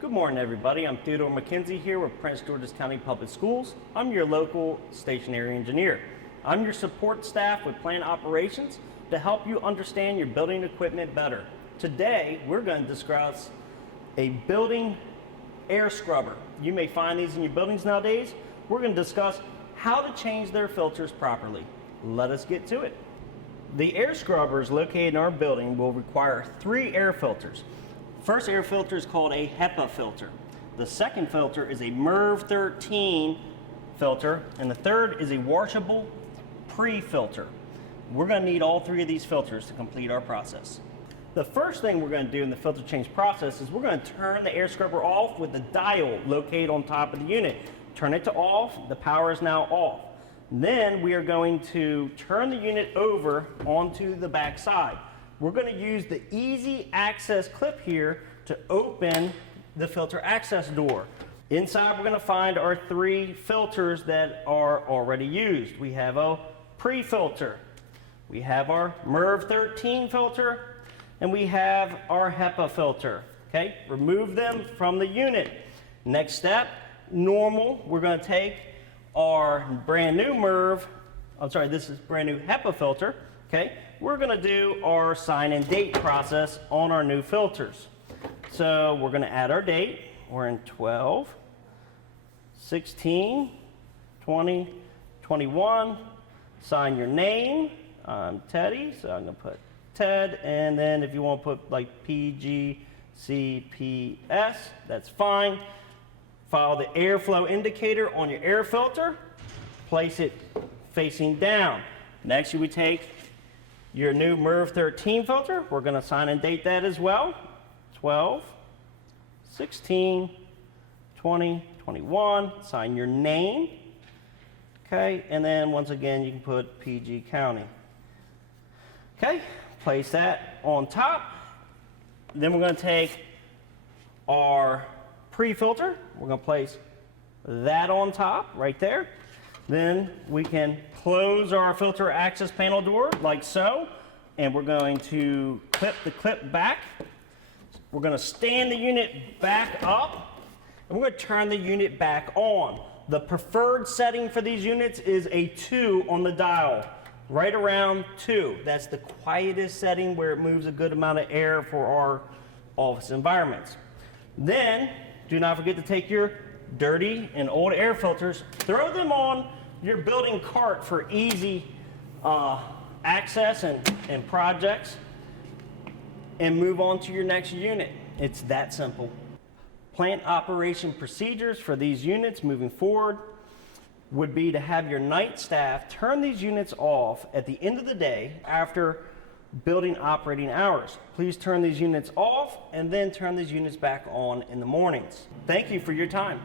Good morning, everybody. I'm Theodore McKenzie here with Prince George's County Public Schools. I'm your local stationary engineer. I'm your support staff with plant operations to help you understand your building equipment better. Today, we're going to discuss a building air scrubber. You may find these in your buildings nowadays. We're going to discuss how to change their filters properly. Let us get to it. The air scrubbers located in our building will require 3 air filters. First air filter is called a HEPA filter. The second filter is a MERV 13 filter, and the third is a washable pre-filter. We're going to need all 3 of these filters to complete our process. The first thing we're going to do in the filter change process is we're going to turn the air scrubber off with the dial located on top of the unit. Turn it to off, the power is now off. Then we are going to turn the unit over onto the back side. We're going to use the easy access clip here to open the filter access door. Inside we're going to find our 3 filters that are already used. We have a pre-filter, we have our MERV 13 filter, and we have our HEPA filter. Okay, remove them from the unit. Next step, normal, we're going to take our brand new this is brand new HEPA filter. Okay, we're going to do our sign and date process on our new filters. So we're going to add our date. We're in 12, 16, 20, 21. Sign your name. I'm Teddy, so I'm going to put Ted, and then if you want to put like PGCPS, that's fine. Follow the airflow indicator on your air filter. Place it facing down. Next, you would take your new MERV 13 filter. We're going to sign and date that as well. 12, 16, 20, 21. Sign your name. Okay, and then once again, you can put PG County. Okay, place that on top. Then we're going to take our pre-filter. We're going to place that on top right there. Then we can close our filter access panel door like so, and we're going to clip the clip back. We're going to stand the unit back up, and we're going to turn the unit back on. The preferred setting for these units is a 2 on the dial, right around 2. That's the quietest setting where it moves a good amount of air for our office environments. Then, do not forget to take your dirty and old air filters, throw them on your building cart for easy access and projects, and move on to your next unit. It's that simple. Plant operation procedures for these units moving forward would be to have your night staff turn these units off at the end of the day after building operating hours. Please turn these units off and then turn these units back on in the mornings. Thank you for your time.